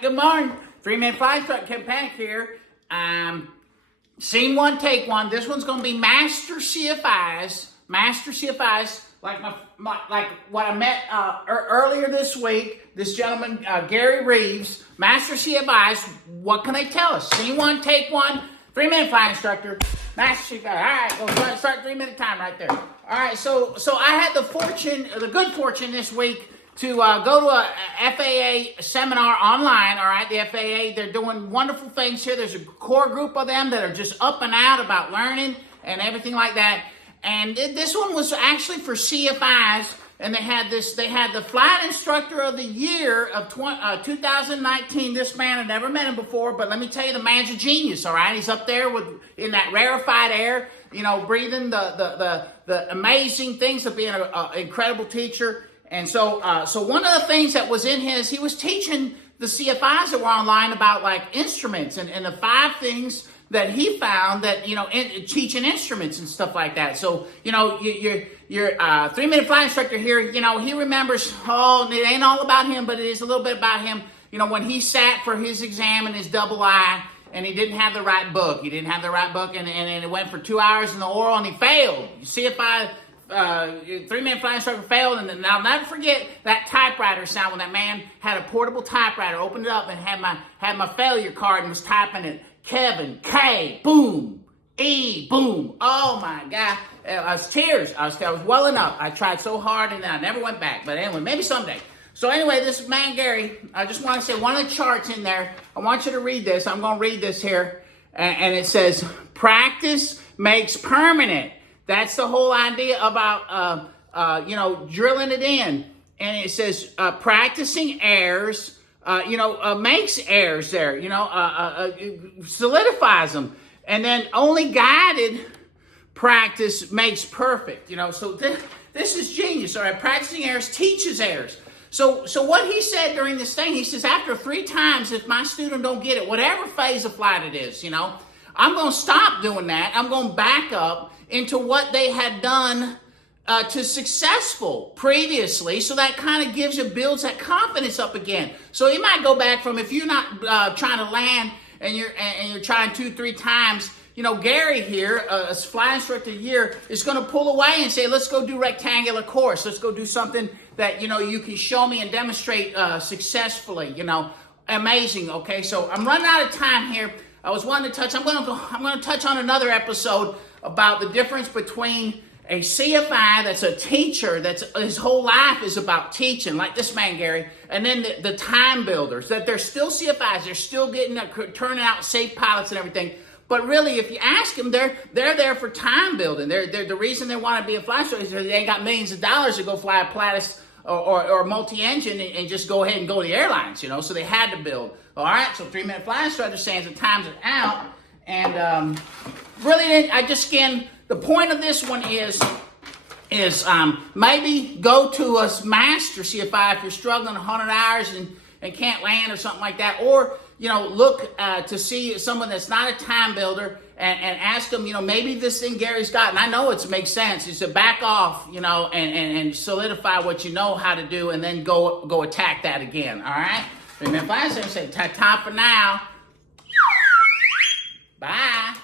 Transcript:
good morning. 3-minute flight instructor, Kevin Panic here. Scene one, take one. This one's going to be master CFIs. Master CFIs, like what I met earlier this week. This gentleman, Gary Reeves, master CFIs. What can they tell us? Scene one, take one. 3-minute flight instructor, master CFI. All right, we'll start 3-minute time right there. All right, so I had the good fortune this week to go to a FAA seminar online, all right? The FAA, they're doing wonderful things here. There's a core group of them that are just up and out about learning and everything like that. And this one was actually for CFIs, and they had the Flight Instructor of the Year of 2019. This man, I've never met him before, but let me tell you, the man's a genius, all right? He's up there in that rarefied air, you know, breathing the amazing things of being an incredible teacher. And so one of the things that was in he was teaching the CFIs that were online about like instruments and the 5 things that he found that, you know, teaching instruments and stuff like that. So, you know, your 3-minute flight instructor here, you know, he remembers, it ain't all about him, but it is a little bit about him. You know, when he sat for his exam and his double I, and he didn't have the right book. He didn't have the right book, and it went for 2 hours in the oral, and he failed. CFI 3-minute flight instructor failed, and I'll never forget that typewriter sound when that man had a portable typewriter, opened it up, and had my failure card and was typing it. Kevin, K, boom, E, boom. Oh my God, I was tears. I was welling up. I tried so hard, and then I never went back. But anyway, maybe someday. So anyway, this man Gary, I just want to say one of the charts in there. I want you to read this. I'm going to read this here, and it says, "Practice makes permanent." That's the whole idea about, you know, drilling it in. And it says practicing errors, makes errors there, you know, solidifies them. And then only guided practice makes perfect, you know. So this is genius, all right? Practicing errors teaches errors. So what he said during this thing, he says, after 3 times, if my student don't get it, whatever phase of flight it is, you know, I'm going to stop doing that. I'm going to back up into what they had done to successful previously. So that kind of builds that confidence up again. So you might go back from, if you're not trying to land and you're trying 2-3 times, you know, Gary here, a flight instructor year, is going to pull away and say, let's go do rectangular course. Let's go do something that, you know, you can show me and demonstrate successfully, you know. Amazing. Okay, so I'm running out of time here. I was wanting to touch. I'm going to touch on another episode about the difference between a CFI that's a teacher, that's his whole life is about teaching, like this man Gary, and then the time builders, that they're still CFIs, they're still turning out safe pilots and everything. But really, if you ask them, they're there for time building. They're the reason they want to be a flight instructor is they ain't got millions of dollars to go fly a Pilatus or multi-engine and just go ahead and go to the airlines, you know. So they had to build. All right, so 3-minute flight instructor saying the times it out. And really, I just the point of this one is maybe go to a master CFI if you're struggling 100 hours and can't land or something like that. Or, you know, look to see someone that's not a time builder and ask them, you know, maybe this thing Gary's got, and I know it makes sense, is to back off, you know, and solidify what you know how to do, and then go attack that again, all right? Remember, I say ta-ta for now. Bye.